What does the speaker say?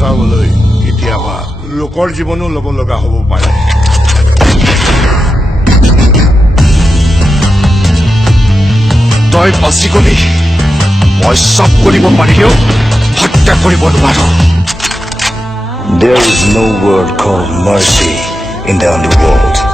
বচাবলৈ কেতিয়াবা লোকৰ জীৱনো ল'ব লগা হ'ব পাৰে তই বাচি গলি মই চব কৰিব পাৰিলেও হত্যা কৰিব নোৱাৰো There is no word called mercy in the underworld.